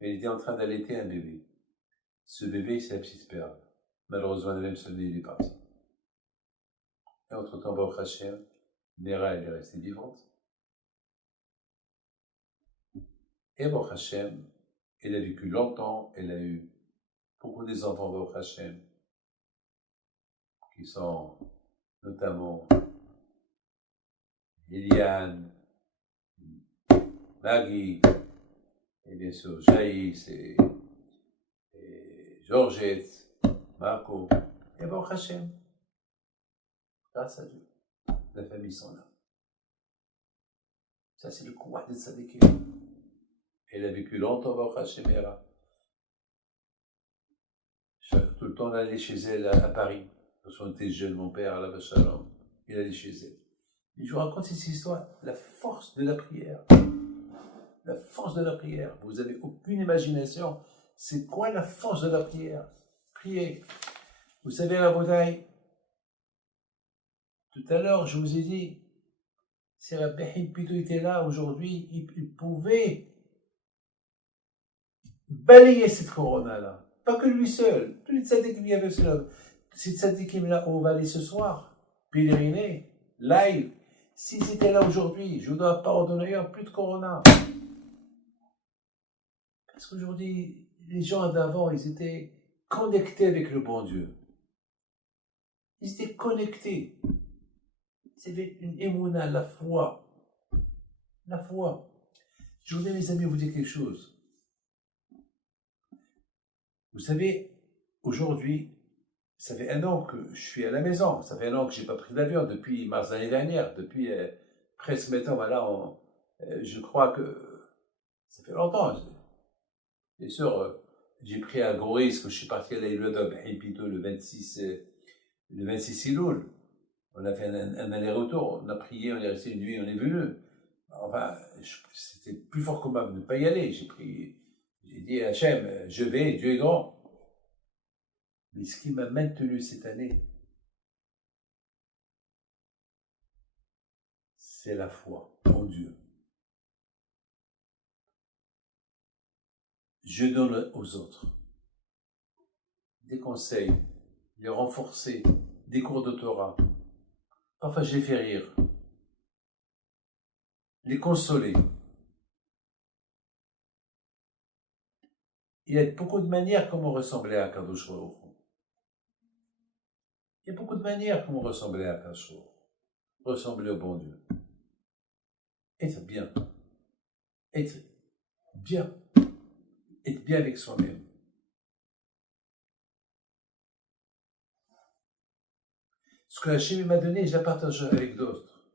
Mais elle était en train d'allaiter un bébé. Ce bébé, c'est la petite perle. Malheureusement, la même semaine, il est parti. Et entre-temps, Baruch Hashem, Mera, elle est restée vivante. Et Baruch Hashem, elle a vécu longtemps, elle a eu beaucoup des enfants Baruch Hashem, qui sont notamment Eliane, Maggie, et bien sûr Jaïs, et Georgette, Marco, et Baruch Hashem, grâce à Dieu, la famille sont là. Ça, c'est le courage de Tzadikim. Elle a vécu longtemps, Baruch Hashem, Mera. Tout le temps, on allait chez elle à Paris. Lorsqu'on était jeune, mon père, à la Shalom, il allait chez elle. Et je vous raconte cette histoire, la force de la prière. La force de la prière. Vous n'avez aucune imagination. C'est quoi la force de la prière? Prier. Vous savez, la bouteille, tout à l'heure, je vous ai dit, si Rabbi Himpito était là aujourd'hui, il pouvait balayer cette corona-là. Pas que lui seul, tous les tzadikim qui avaient cela. Ces tzadikim là, on va aller ce soir, pèleriner, live. S'ils étaient là aujourd'hui, je ne dois pas ordonner plus de corona. Parce qu'aujourd'hui, les gens d'avant, ils étaient connectés avec le bon Dieu. Ils étaient connectés. Ils avaient une émouna, la foi. La foi. Je voudrais, mes amis, vous dire quelque chose. Vous savez, aujourd'hui, ça fait 1 an que je suis à la maison. Ça fait 1 an que je n'ai pas pris d'avion depuis mars l'année dernière. Depuis presque maintenant, voilà, je crois que ça fait longtemps. Bien sûr, j'ai pris un gros risque. Je suis parti à l'Aïlouada plutôt le 26 Iloul. On a fait un aller-retour. On a prié, on est resté une nuit, on est venu. Enfin, c'était plus fort que moi de ne pas y aller. J'ai dit à Hachem, je vais, Dieu est grand. Mais ce qui m'a maintenu cette année, c'est la foi en Dieu. Je donne aux autres des conseils, les renforcer, des cours de Torah. Enfin, je les fais rire, les consoler. Il y a beaucoup de manières comment ressembler à Kadosh Baruch Hu. Il y a beaucoup de manières comment ressembler à Kadosh Baruch Hu. Ressembler au bon Dieu. Être bien. Être bien. Être bien avec soi-même. Ce que Hachem m'a donné, je la partage avec d'autres.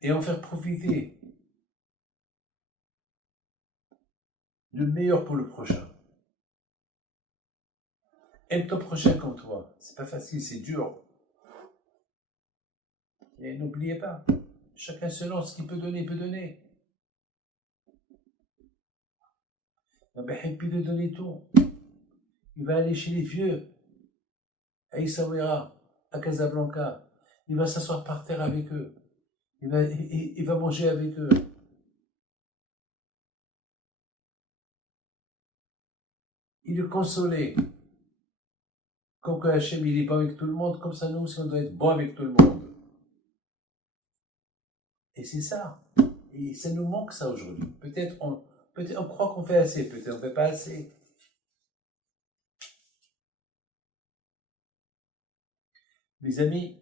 Et en faire profiter le meilleur pour le prochain. Aime ton prochain comme toi. C'est pas facile, c'est dur. Et n'oubliez pas, chacun selon ce qu'il peut donner, peut donner. Il de donner tout. Il va aller chez les vieux, à Essaouira, à Casablanca. Il va s'asseoir par terre avec eux. Il va manger avec eux. Il le consolait. Comme que Hachem, il n'est pas avec tout le monde, comme ça nous aussi, on doit être bon avec tout le monde. Et c'est ça. Et ça nous manque ça aujourd'hui. Peut-être on croit qu'on fait assez, peut-être on ne fait pas assez. Mes amis,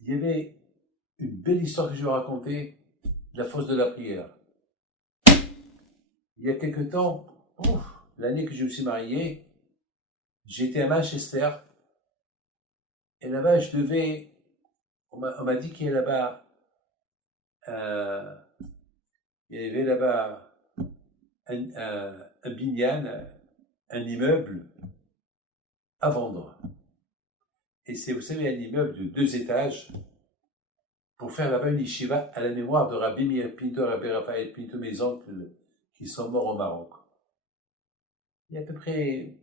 il y avait une belle histoire que je vais raconter, la fosse de la prière. Il y a quelque temps, l'année que je me suis marié, j'étais à Manchester, et là-bas, on m'a dit qu'il y avait là-bas un binyan, un immeuble à vendre. Et c'est, vous savez, un immeuble de 2 étages pour faire là-bas une yeshiva à la mémoire de Rabbi Meir Pinto, Rabbi Raphaël Pinto, mes oncles qui sont morts au Maroc. Il y a à peu près,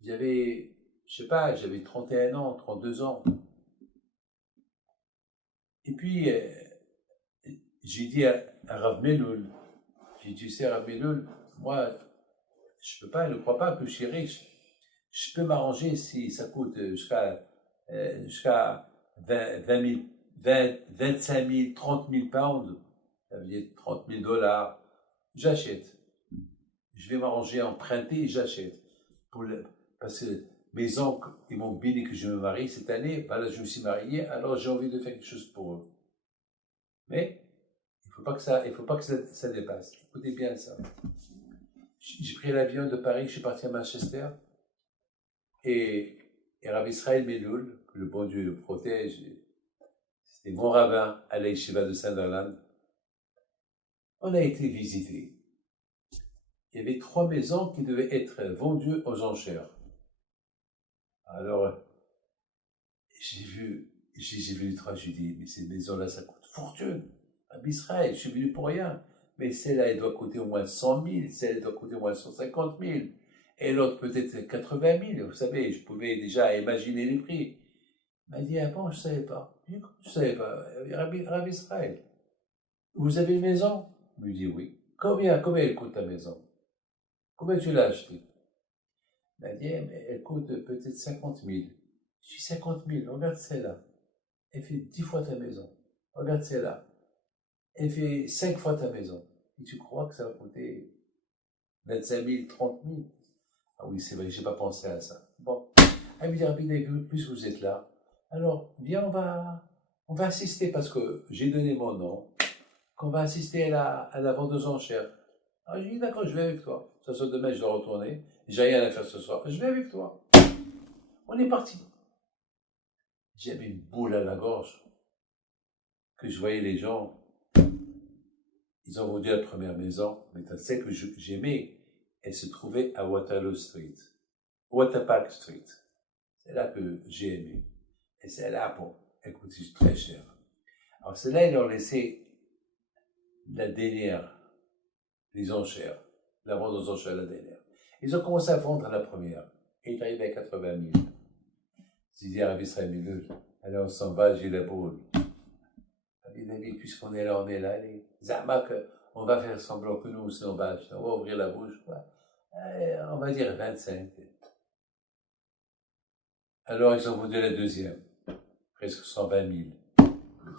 j'avais 31 ans, 32 ans. Et puis, j'ai dit à Rav Meloul, j'ai dit, tu sais, Rav Meloul, moi, je peux pas, ne crois pas que je suis riche. Je peux m'arranger si ça coûte jusqu'à 25 000, 30 000 pounds, ça veut dire 30 000 $, j'achète. Je vais m'arranger, emprunter et j'achète. Parce que mes oncles, ils m'ont béni que je me marie cette année, ben là je me suis marié, alors j'ai envie de faire quelque chose pour eux. Mais il ne faut pas que ça dépasse. Écoutez bien ça. J'ai pris l'avion de Paris, je suis parti à Manchester, et Rav Israël Meloul, que le bon Dieu le protège, c'était mon rabbin à la yeshiva de Sunderland. On a été visiter. Il y avait 3 maisons qui devaient être vendues aux enchères. Alors, j'ai vu les 3, j'ai dit, mais ces maisons-là, ça coûte fortune. Rav Israël, je suis venu pour rien. Mais celle-là, elle doit coûter au moins 100 000, celle-là doit coûter au moins 150 000, et l'autre peut-être 80 000. Vous savez, je pouvais déjà imaginer les prix. Il m'a dit, ah bon, je ne savais pas. Je ne savais pas, Rav Israël. vous avez une maison? Il me dit oui. Combien elle coûte ta maison? Combien tu l'as achetée? Il m'a dit, eh, mais elle coûte peut-être 50 000. Je dis 50 000, regarde celle-là. Elle fait 10 fois ta maison. Regarde celle-là. Elle fait 5 fois ta maison. Et tu crois que ça va coûter 25 000, 30 000? Ah oui, c'est vrai, j'ai pas pensé à ça. Bon. Elle me dit, Rabbi, plus vous êtes là, alors, viens, on va assister, parce que j'ai donné mon nom, qu'on va assister à la vente aux enchères. Alors, j'ai dit, d'accord, je vais avec toi. Ça soit demain, je dois retourner. J'ai rien à faire ce soir. Je vais avec toi. On est parti. J'avais une boule à la gorge, que je voyais les gens. Ils ont vendu la première maison, mais celle que j'aimais, elle se trouvait à Waterloo Street. Waterpark Street. C'est là que j'ai aimé. Et celle-là, bon, elle coûte très cher. Alors celle-là, ils ont laissé la dernière, les enchères, la vente aux enchères, la dernière. Ils ont commencé à vendre la première. Et ils arrivaient à 80 000. J'ai dit à Rabbi Israël Milul, allez, on s'en va, j'ai la boule. David, puisqu'on est là, on est là. Allez, Zama, on va faire semblant que nous aussi on va acheter, on va ouvrir la bouche, quoi. On va dire 25. Alors ils ont vendu la deuxième, presque 120 000.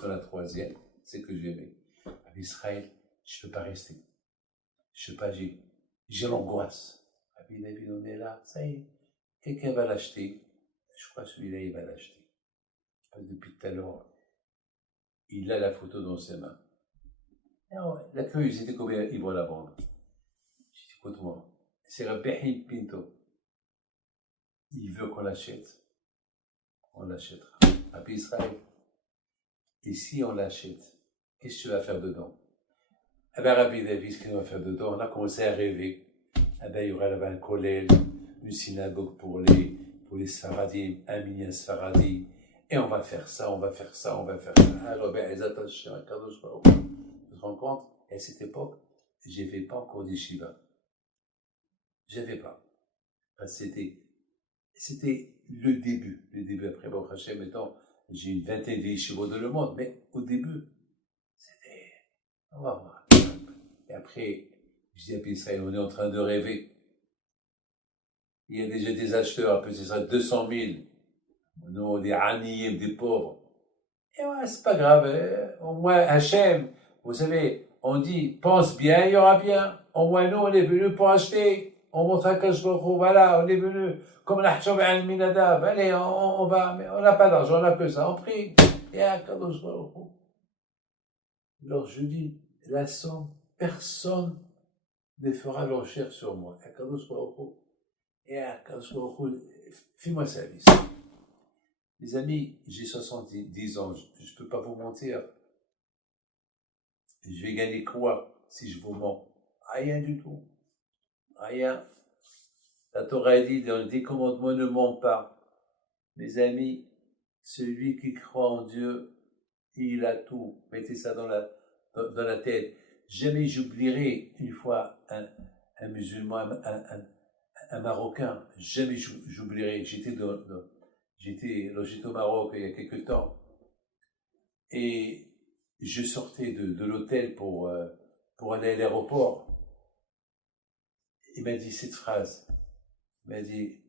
Dans la troisième, c'est que j'aimais. À Israël, je ne peux pas rester. Je ne peux pas, j'ai l'angoisse. David, on est là, ça y est, quelqu'un va l'acheter. Je crois que celui-là, il va l'acheter. Parce que depuis tout à l'heure, il a la photo dans ses mains. Alors, la curiosité, combien ils vont la vendre? Je dis, écoute-moi, c'est Rabbi Pinto. Il veut qu'on l'achète. On l'achètera. Rabbi Israël. Et si on l'achète, qu'est-ce que tu vas faire dedans? Eh bien, Rabbi David, ce qu'il va faire dedans, on a commencé à rêver. Eh bien, il y aura là-bas un collège, une synagogue pour les Sfaradim, un minyan Sfaradi. Et on va faire ça, on va faire ça, on va faire ça. Alors, ben, les attachés à Kadosh Baruch. Tu te rends compte? À cette époque, je n'avais pas encore d'yeshiva. Je n'avais pas. C'était le début. Le début, après, Baruch Hashem, maintenant, j'ai une vingtaine d'yeshivot dans le monde. Mais au début, c'était, on va voir. Et après, je dis à Israël, on est en train de rêver. Il y a déjà des acheteurs, après, c'est ça, 200 000. Nous, des aniyim, des pauvres. Et ouais, c'est pas grave. Au moins, Hachem, vous savez, on dit, pense bien, il y aura bien. Au moins, nous, on est venus pour acheter. On montre à Kashboko, voilà, on est venus, comme l'Ahchob al-Minadav. Allez, on va, mais on n'a pas d'argent, on n'a que ça, on prie. Et à Kashboko. Alors, je dis, la somme, personne ne fera l'enchère sur moi. À Kashboko. Et à Kashboko, fais-moi service. Les amis, j'ai 70 ans, je ne peux pas vous mentir. Je vais gagner quoi si je vous mens? Rien du tout. Rien. La Torah dit dans le 10 commandements, ne ment pas. Mes amis, celui qui croit en Dieu, il a tout. Mettez ça dans la tête. Jamais j'oublierai une fois un musulman, un Marocain. Jamais j'oublierai. J'étais au Maroc il y a quelque temps. Et je sortais de l'hôtel pour aller à l'aéroport. Il m'a dit cette phrase. Il m'a dit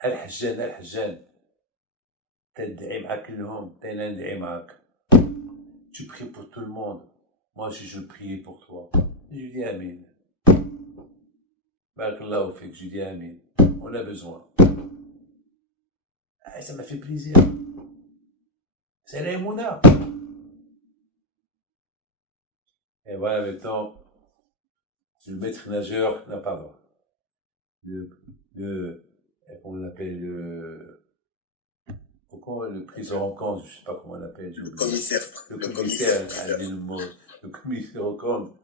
Al-Hajjan, Al-Hajjan, tu pries pour tout le monde. Moi, je priais pour toi. Je lui dis Amin. Barakallahu fik, je lui dis Amin. On a besoin. Ah, ça m'a fait plaisir. C'est l'aïmouna. Et voilà, maintenant, le maître nageur, non, pardon. Comment on l'appelle, pourquoi le prison en camp, je ne sais pas comment on l'appelle, le commissaire au camp,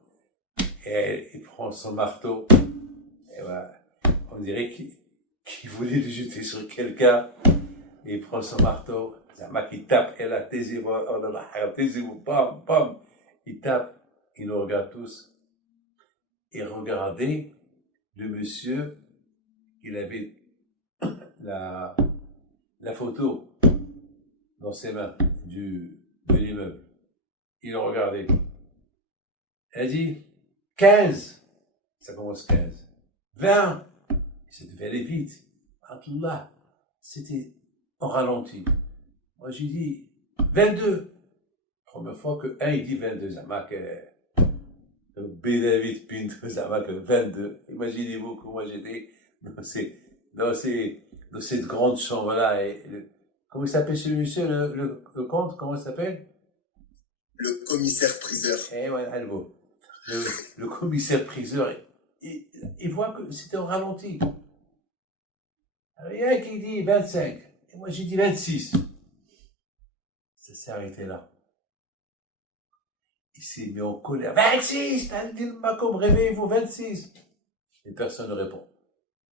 et il prend son marteau, et voilà, on dirait qu'il voulait le jeter sur quelqu'un, et il prend son marteau, Zama qui tape, et là, taisez-vous, bam, bam, il tape, ils nous regardent tous, et regardez le monsieur, il avait la photo dans ses mains de l'immeuble. Il le regardait. Elle a dit 15. Ça commence 15. 20. Ça devait aller vite. Abdullah, c'était en ralenti. Moi, j'ai dit 22. Première fois que un, il dit 22. Zama que David Pinto, Zama que 22. Imaginez-vous que moi, j'étais dans cette grande chambre-là. Comment il s'appelle celui-ci, le comte? Comment il s'appelle? Le commissaire-priseur. Eh ouais, Albo. Le commissaire-priseur, il voit que c'était en ralenti. Alors, il y a un qui dit 25. Et moi, j'ai dit 26. Ça s'est arrêté là. Il s'est mis en colère. 26! T'as dit le Macom, réveillez-vous, 26! Et personne ne répond.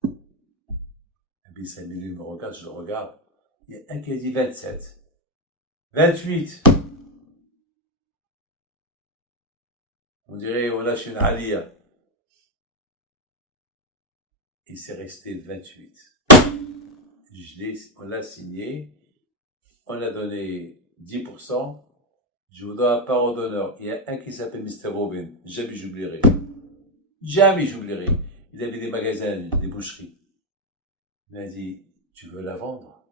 Et puis, 5 minutes, me regarde, je le regarde. Il y a un qui a dit 27. 28. On dirait, on lâche une alia. Il s'est resté 28. On l'a signé. On l'a donné 10%. Je vous donne la parole d'honneur. Il y a un qui s'appelle Mr. Robin. Jamais j'oublierai. Jamais j'oublierai. Il avait des magasins, des boucheries. Il m'a dit, tu veux la vendre?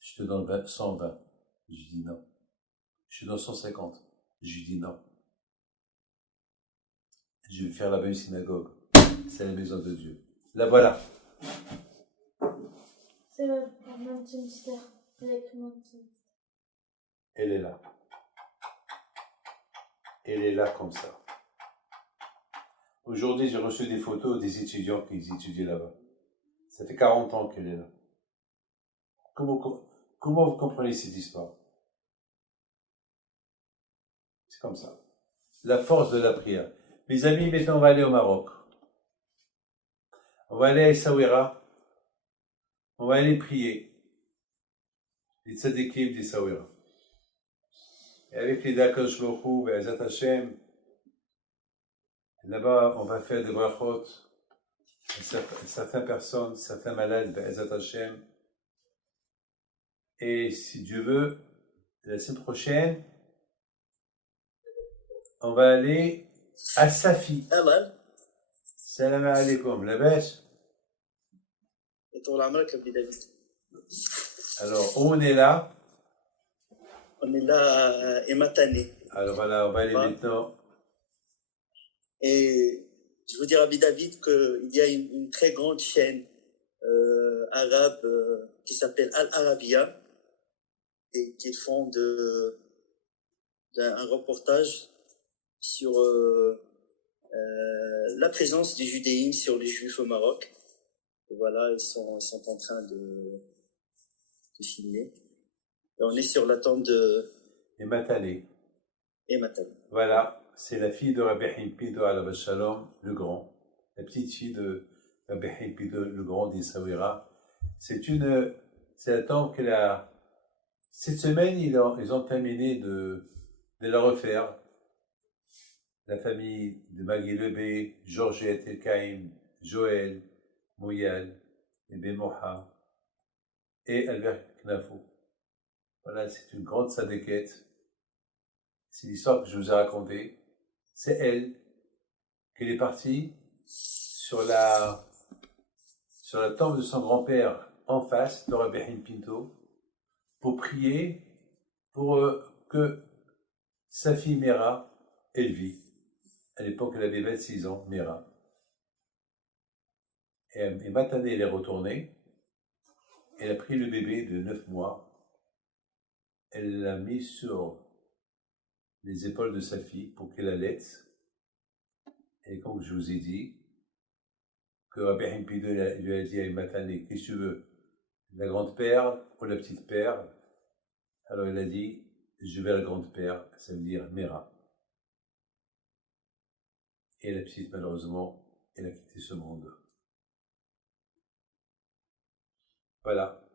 Je te donne 120. Je lui dis non. Je te donne 150. Je lui dis non. Je vais faire la bonne synagogue. C'est la maison de Dieu. La voilà. C'est la Manchester. Elle est là. Elle est là comme ça. Aujourd'hui, j'ai reçu des photos des étudiants qui étudient là-bas. Ça fait 40 ans qu'elle est là. Comment vous comprenez cette histoire? C'est comme ça. La force de la prière. Mes amis, maintenant on va aller au Maroc. On va aller à Essaouira. On va aller prier. Les tzadikim d'Essaouira. Et avec les Dakadosh Baruch Hu, Be'ezat Hashem, là-bas, on va faire des brachot. Certaines personnes, certains malades, Be'ezat Hashem. Et si Dieu veut, la semaine prochaine, on va aller à Safi. Salam alaikum, la bêche. Alors, où on est là? On est là à Ematane. Alors voilà, on va aller maintenant. Et je veux dire à Rabbi David qu'il y a une très grande chaîne arabe qui s'appelle Al Arabiya et qui font un reportage sur la présence du judaïsme sur les juifs au Maroc. Et voilà, ils sont en train de filmer. Et on est sur la tombe de Ematane. Voilà, c'est la fille de Rabbi Himpido Alav Shalom, le grand. La petite fille de Rabbi Himpido, le grand d'Essaouira. C'est la tombe qu'elle a. Cette semaine, ils ont terminé de la refaire. La famille de Maggie Lebé, Georgette Elkaïm, Joël, Mouyal, et Bemoha, et Albert Knafou. Voilà, c'est une grande sadéquette. C'est l'histoire que je vous ai racontée. C'est elle qu'elle est partie sur la tombe de son grand-père en face, de Rabbi Pinto, pour prier pour que sa fille Mera, elle vit. À l'époque, elle avait 26 ans, Mera. Et maintenant, elle est retournée. Elle a pris le bébé de 9 mois. Elle l'a mis sur les épaules de sa fille pour qu'elle allaite. Et comme je vous ai dit, que Rabbi Himpido lui a dit à Matane, qu'est-ce que tu veux? La grande perle ou la petite perle? Alors il a dit, je vais à la grande perle, ça veut dire Mera. Et la petite, malheureusement, elle a quitté ce monde. Voilà.